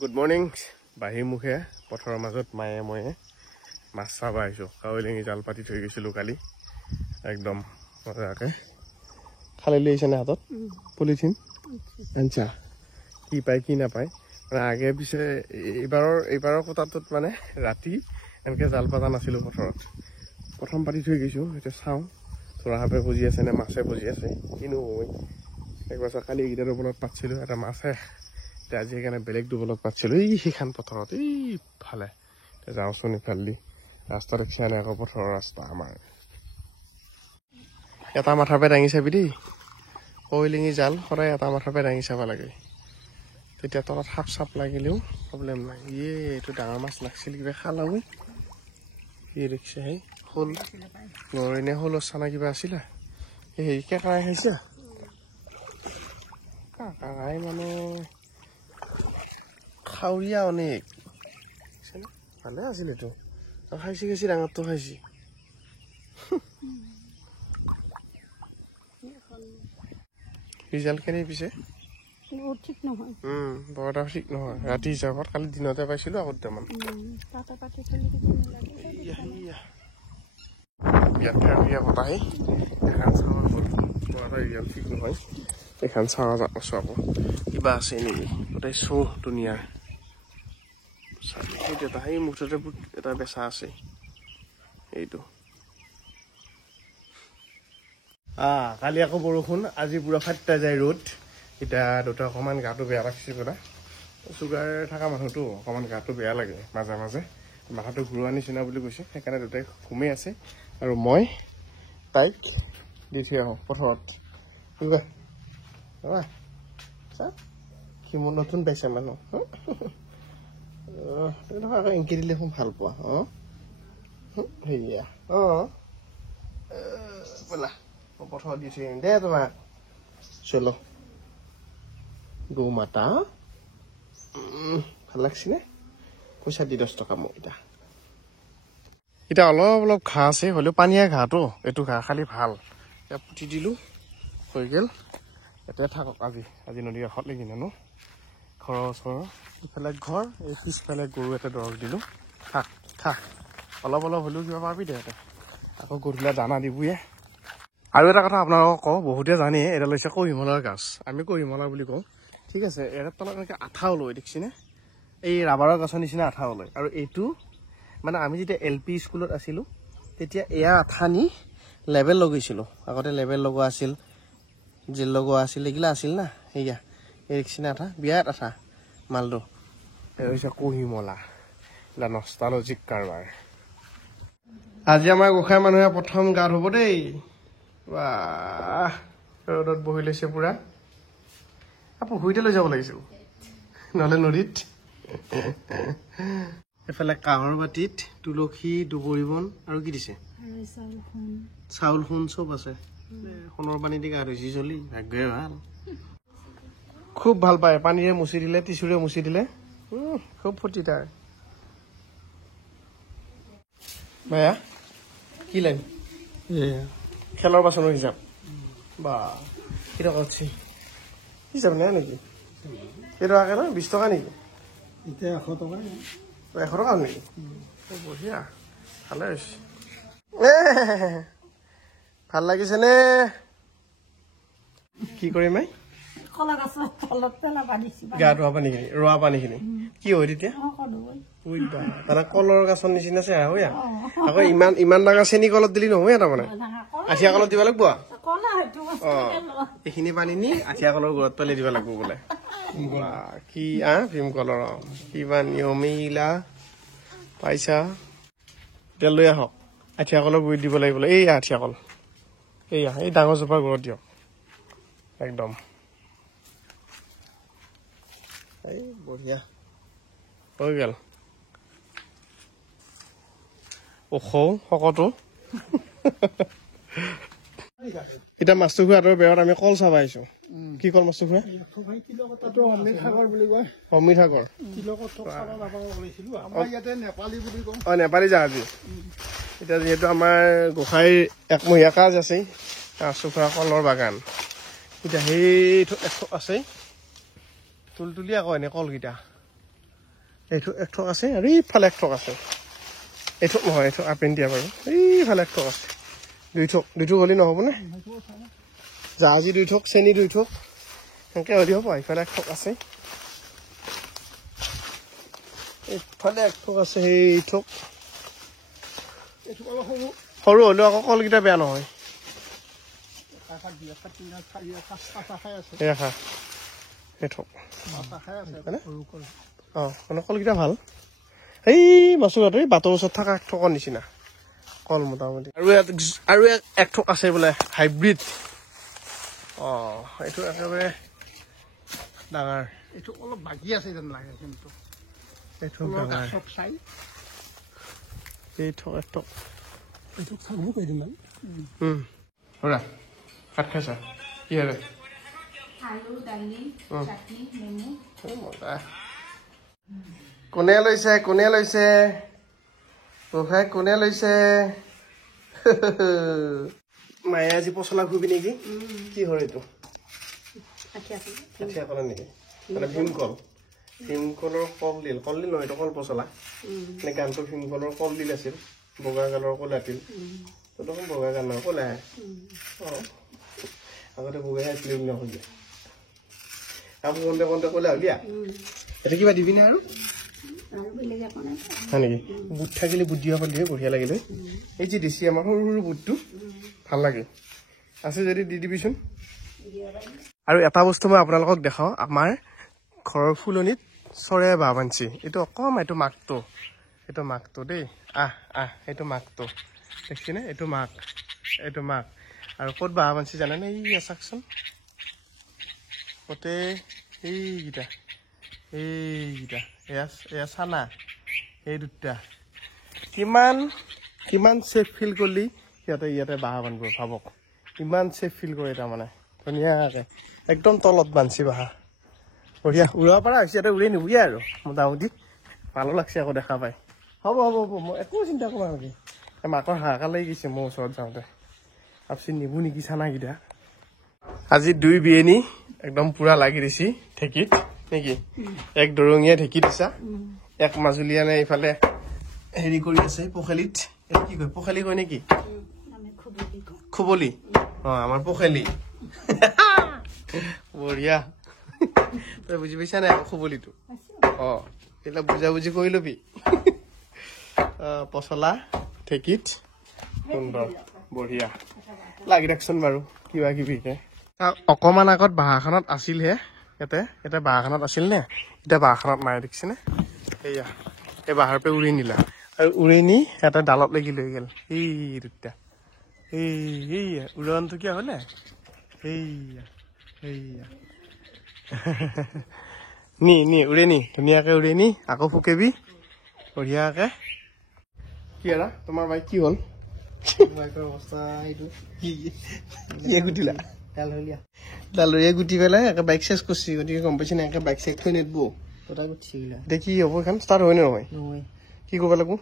good morning বাহিৰ মুখে পথৰৰ মাজত মায়ে ময়ে মাছ চাব আহিছোঁ কাৱৈলেঙি জাল পাতি থৈ গৈছিলোঁ কালি একদম মজাকে খালি লৈ আহিছেনে হাতত পলিথিন আনছা কি পায় কি নাপায় মানে আগে পিছে এইবাৰৰ কোটাটোত মানে ৰাতি এনেকৈ জাল পাতা নাছিলোঁ পথৰত প্ৰথম পাতি থৈ গৈছোঁ এতিয়া চাওঁ থোৰা সাপে বজি আছে নে মাছে বজি আছে কিনো মই একবাৰ কালি এইকেইটা ডবলত পাতিছিলোঁ এটা মাছে আজি সেইকাৰণে বেলেগ ডবলত পাতিছিলোঁ এই সেইখন পথৰত এই ভালে যাওঁচোন ইফালেদি ৰাস্তা দেখিছা নাই আকৌ পথৰৰ ৰাস্তা আমাৰ এটা মাথাৰ পৰা দাঙি চাবি দেই কাৱৈলেঙি জাল সদায় এটা মাথাৰ পৰা দাঙি চাব লাগে তেতিয়া তলত সাপ চাপ লাগিলেও প্ৰব্লেম নাই এইটো ডাঙৰ মাছ লাগিছিল কিবা খালাও কি দেখিছে সেই শ'ল নৰৈনে শ'লৰ চানা কিবা আছিলে সেই কেঁকৰাই খাইছে কাকাই মানে খাৱৰীয়া অনেক ভালে আছিল এইটো খাইছি খাইছি ডাঙৰটো খাইছি ৰিজাল্ট কেনে পিছে ঠিক নহয় বৰ এটা ঠিক নহয় ৰাতি হিচাপত কালি দিনতে পাইছিলোঁ আকৌ দুটামান ইয়াতে পতাহি এখন চাওঁ বৰ এটা ৰিজাল্ট ঠিক নহয় এইখন চাওঁ আছোঁ আকৌ কিবা আছে নেকি গোটেই চৌ ধুনীয়া সেই মুঠতে এটা বেচা আছে এইটো কালি আকৌ বৰষুণ আজি পুৰা ফাট্টা যায় ৰ'দ এতিয়া দুটা অকণমান গাটো বেয়া লাগিছে বোলা চুগাৰ থকা মানুহটো অকণমান গাটো বেয়া লাগে মাজে মাজে মাথাটো ঘূৰোৱা নিচিনা বুলি কৈছে সেইকাৰণে দুটাই ঘুমেই আছে আৰু মই তাইক দি থৈ আহোঁ পথাৰত সি মোৰ নতুন পাইছে মানুহ আকৌ এংকি দিলে খুব ভাল পোৱা সেয়া ব'লা মই পথাৰত দি থৈ আহিম দে তোমাক চলো গৌ মাতা ভাল লাগছিলে পইচা দি 10 টকা মোক এতিয়া অলপ অলপ ঘাঁহ আছে হ'লেও পানীয়া ঘাঁহটো এইটো ঘাঁহ খালি ভাল এতিয়া পুতি দিলোঁ হৈ গ'ল এতিয়া থাকক আজি নদীৰ কাষত লাগি নানো ঘৰৰ ওচৰৰ ইফালে ঘৰ এই পিছফালে গৰু এটা দৰৱ দিলোঁ খা অলপ অলপ হ'লেও কিবা পাবি দে ইয়াতে আকৌ গধূলা দানা দিবয়ে আৰু এটা কথা আপোনালোকক কওঁ বহুতে জানে এডাল হৈছে কহিমলাৰ গাছ আমি কহিমলা বুলি কওঁ ঠিক আছে এটাৰ তলত এনেকৈ আঠা ওলয় দেখিছেনে এই ৰাবাৰৰ গছৰ নিচিনা আঠা ওলয় আৰু এইটো মানে আমি যেতিয়া LP স্কুলত আছিলোঁ তেতিয়া এয়া আঠা নি লেবেল লগাইছিলোঁ আগতে লেবেল লগোৱা আছিল জেল লগোৱা আছিল এইগিলা আছিল না সেয়া এই দেখিছেনে আঠা বিৰাট আঠা মালটো এই হৈছে কহিমলা এইবিলাক নষ্টালজিক কাৰবাৰ আজি আমাৰ গোসাঁই মানুহে প্ৰথম গা ধুব দেই বাহ ৰ'দত বহি লৈছে পুৰা পুখুৰীতে লৈ যাব লাগিছিল নহ'লে নদীত এফালে কাঁহৰ বাতিত তুলসী দুবৰি বন আৰু কি দিছে চাউল সোণ চব আছে সোণৰ পানী দি গা ধুইছি চলি ভাগ্যই ভাল খুব ভাল পায় পানীৰে মুচি দিলে টিচুৰে মুচি দিলে খুব ফূৰ্তি তাৰ ভায়া কি লাগে খেলৰ বাচনৰ হিচাপ বা কি টকা উঠছি হিচাপ নাই নেকি কেইটকাকে ন 20 টকা নেকি এতিয়া 100 টকা 100 টকা নেকি বঢ়িয়া ভালে হৈছে ভাল লাগিছেনে কি কৰিম গা ধোৱা পানীখিনি ৰোৱা পানীখিনি কি হয় তেতিয়া তাৰমানে কলৰ গছৰ নিচিনা আছে আকৌ ইমান ডাঙৰ চেনি কলত দিলি নহয় তাৰমানে আঠিয়া কলত দিব লাগিব এইখিনি পানী নি আঠিয়া কলৰ গুড়ত পেলাই দিব লাগিব বোলে কি ভীমকলৰ কিবা নিয়মিলা পাইছা এতিয়া লৈ আহক আঠিয়া কলৰ গুড়িত দিব লাগিব এই আঠিয়া কল এইয়া এই ডাঙৰ জোপাৰ গুড়ত দিয়ক একদম এই বঢ়িয়া হৈ গ'ল ওখও শকতো এতিয়া মাছটো খোৱাটোৰ বেৰত আমি কল চাব আহিছো কি কল মাছটো খোৱা অমৃত সাগৰ নেপালী জাহাজী এতিয়া যিহেতু আমাৰ গোসাঁইৰ একমহীয়া কাজ আছেই চুখোৱা কলৰ বাগান এতিয়া সেই আছে তুলতুলি আকৌ এনে কলকেইটা এইটো এক ঠক আছে আৰু এইফালে এক ঠক আছে এইটো নহয় এইটো আপেন দিয়া বাৰু এইফালে এক ঠক আছে দুই ঠক হ'লে নহ'বনে জাহাজী 2 ঠক চেনি 2 ঠক এনেকৈ হ'লে হ'ব এইফালে এক ঠক আছে এইফালে এক ঠক আছে সেই ঠক সৰু হ'লেও আকৌ কলকেইটা বেয়া নহয় কলকেইটা ভাল এই মাছুগাটো এই বাটৰ ওচৰত থকা এক ঠকৰ নিচিনা কল মোটামুটি আৰু এক ঠক আছে বোলে হাইব্ৰিড এইটো একেবাৰে ডাঙৰ এইটো অলপ বাকী আছে যেন লাগে কিন্তু এইটো ডাঙৰ এই ঠক এক ঠক এইটো খাব কেইদিনমান হ'ৰা ভাত খাইছা কিহেৰে আলু দালি চাটনি নেমু কোনে লৈছে গোসাঁই কোনে লৈছে মায়ে আজি পচলা খুবি নেকি কি হয় এইটো আঠিয়া কল নেকি মানে ভীমকলৰ কলডিল নহয় এইটো কল পচলা মানে গানটো ভীমকলৰ কলডিল আছিল বগা গালৰ কল আছিল তখন বগা গান নহয় কলে আহে আগতে বগাই আছিলে বুলি নকলে আকৌ কওঁতে কলে হলিয়া এটা কিবা দিবিনে আৰু হয় নেকি বুট থাকিলে বুট দিব পাৰিলে বঢ়িয়া লাগিলে এই যে দিছি আমাৰ সৰু সৰু বুটটো ভাল লাগে আছে যদি দি দিবিচোন আৰু এটা বস্তু মই আপোনালোকক দেখাওঁ আমাৰ ঘৰৰ ফুলনিত চৰাই বাহ বান্ধছি এইটো অকণমান এইটো মাকটো দেই এইটো মাকটো দেখিছেনে এইটো মাক আৰু ক'ত বাহ বান্ধছি জানেনে এই চাওকচোন কতে এইকেইটা এয়া চানা এই দুটা কিমান চেফ ফিল কৰিলি সিহঁতে ইয়াতে বাহ বান্ধিব ভাবক ইমান চেফ ফিল কৰে তাৰমানে ধুনীয়াকৈ একদম তলত বান্ধছি বাহ বঢ়িয়া উৰাব পৰা হৈছে ইয়াতে উৰাই নিবয়ে আৰু মোটামুটি ভালো লাগছে আকৌ দেখা পাই হ'ব মই একো চিন্তা কৰা নেকি মাকৰ হাহাকাৰ লাগি গৈছে মোৰ ওচৰত যাওঁতে ভাবছি নিবো নেকি চানাকেইটা আজি 2 বিয়েনী একদম পুৰা লাগি দিছি ঢেঁকীত নেকি এক দৰঙীয়া ঢেঁকী দিছা এক মাজুলীয়ানে এইফালে হেৰি কৰি আছে পখালিত কি কয় পখালি কয় নেকি খুবলি আমাৰ পখালি বঢ়িয়া তই বুজি পাইছা নাই খুবলিটো এইবিলাক বুজাবুজি কৰি ল'বি পচলা ঢেঁকীত সুন্দৰ বঢ়িয়া লাগি থাকচোন বাৰু কিবা কিবিকে অকমান আগত বাঁহখনত আছিলহে ইয়াতে বাঁহখনত আছিল নে এতিয়া বাঁহখনত নাই দেখিছেনে সেয়া এই বাঁহৰ পৰা উৰি নিলা আৰু উৰি নি এটা ডালত লাগি লৈ গ'ল এই দুটা এইয়া উৰণটো কিয় হ'লে সেইয়া নি উৰে নি ধুনীয়াকে উৰে নি আকৌ ফুকেবি বঢ়িয়াকে কি আৰু তোমাৰ বাইক কি হ'ল বাইকৰ অৱস্থা এইটো কি গুটিলা ডালৰীয়া গুটি পেলাই একে বাইক চেচ কৰিছি গতিকে গম পাইছি না একে বাইক চেক থৈ নেদব দেখি হ'ব এখন ষ্টাৰ্ট হয় নে নহয় কি কৰিব লাগিব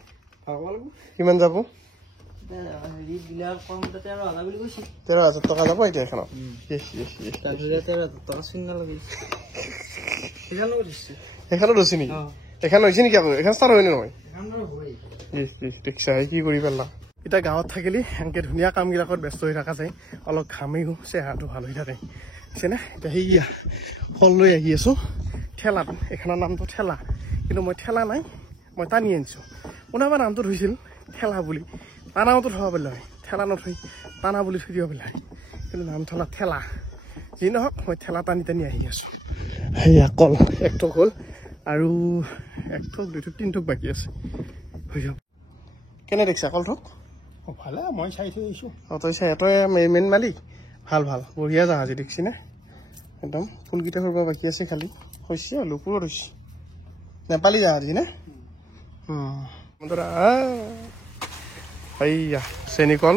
কিমান যাব 13,000 টকা যাব এতিয়া এখনত এখনত হৈছে নেকি এখন হৈছে নেকি আকৌ এখন ষ্টাৰ্ট হয় নে নহয় দেখিছা কি কৰি পেলা এতিয়া গাঁৱত থাকিলে এনেকৈ ধুনীয়া কামবিলাকত ব্যস্ত হৈ থকা যায় অলপ ঘামিও চেহেৰাটো ভাল হৈ থাকে বুজিছেনে এতিয়া সেয়া ফল লৈ আহি আছোঁ ঠেলাত এইখনৰ নামটো ঠেলা কিন্তু মই ঠেলা নাই মই টানি আনিছোঁ কোনোবা নামটো থৈছিল ঠেলা বুলি টানাওতো থ'ব পাৰিলে হয় ঠেলা নথৈ টানা বুলি থৈ দিব পাৰিলে হয় কিন্তু নাম থলা ঠেলা যি নহওক মই ঠেলা টানি আহি আছোঁ সেয়া কল এক ঠক হ'ল আৰু 1 ঠক 2 ঠক 3 ঠক বাকী আছে হৈ যাব কেনে দেখিছা কল ঠক ভালে মই চাই থৈ আহিছোঁ তই চাই তই মেইন মালিক ভাল বঢ়িয়া জাহাজী দেখিছিনে একদম ফুলকেইটা সৰব বাকী আছে খালি হৈছে আৰু পুৰত হৈছে নেপালী জাহাজী নে এইয়া চেনি কল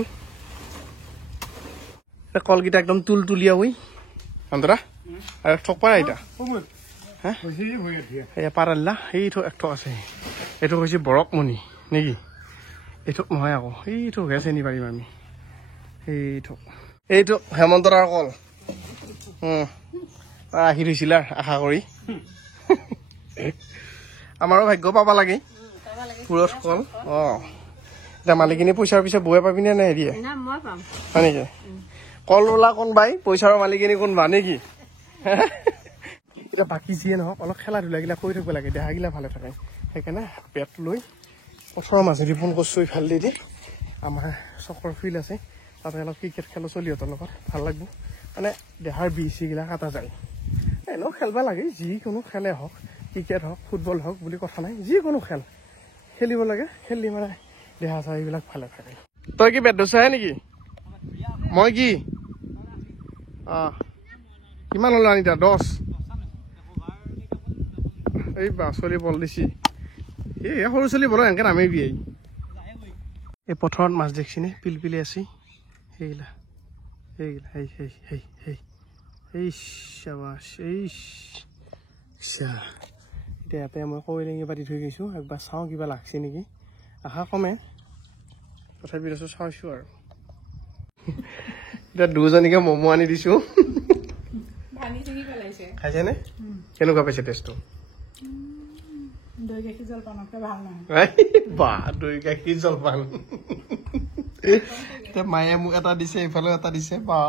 কলকেইটা একদম তুলীয়া হৈ অন্তৰা আৰু ঠক পাৰা এতিয়া এয়া পাৰাল্লা সেইটো 1 ঠক আছে এইটো হৈছে বৰকমণি নেকি এইটো নহয় আকৌ এইটোহে চেনি পাৰিম আমি এইটো হেমন্তৰাৰ কল আহি থৈছিল আশা কৰি আমাৰো ভাগ্য পাবা লাগে পুৰঠ কল এতিয়া মালিকিনী পইচাৰ পিছত বৌয়ে পাবি নে হেৰিয়ে হয় নেকি কল ৰোলা কোনবাই পইচাৰ মালিকিনী কোনবা নেকি এতিয়া বাকী যিয়ে নহওক অলপ খেলা ধূলাগিলা কৰি থাকিব লাগে দেহাগিলা ভালে থাকে সেইকাৰণে পেট লৈ পথাৰৰ মাজেদি ফোন কৰিছোঁ ইফালে দি আমাৰ চকৰ ফিল্ড আছে তাতে অলপ ক্ৰিকেট খেলো চলিহঁতৰ লগত ভাল লাগিব মানে দেহাৰ বিষ চিগিলা কাটা যায় এনেও খেলিব লাগে যিকোনো খেলে হওক ক্ৰিকেট হওক ফুটবল হওক বুলি কথা নাই যিকোনো খেল খেলিব লাগে খেলি মানে দেহা চাহ এইবিলাক ভালে থাকে তই কি বেট ধৰিছাহে নেকি মই কি কিমান হ'ল আনিতা 10 এই বা চলি বল দিছি এই সৰু চলি বল এনেকৈ নামিবি এই পথাৰত মাছ দেখিছিনে পিলপিলি আছে সেইগিলা সেইগিলা এই চাবাছ এই এতিয়া ইয়াতে মই কইলেঙি পাতি থৈ গৈছোঁ একবাৰ চাওঁ কিবা লাগছে নেকি আশা কমে তথাপিতো চাইছোঁ আৰু এতিয়া দুজনীকে ম'ম' আনি দিছোঁ খাইছেনে কেনেকুৱা পাইছে টেষ্টটো দৈ গাখীৰ জলপানতকৈ ভাল নহয় বা দৈ গাখীৰ জলপান এতিয়া মায়ে মোক এটা দিছে এইফালেও এটা দিছে বা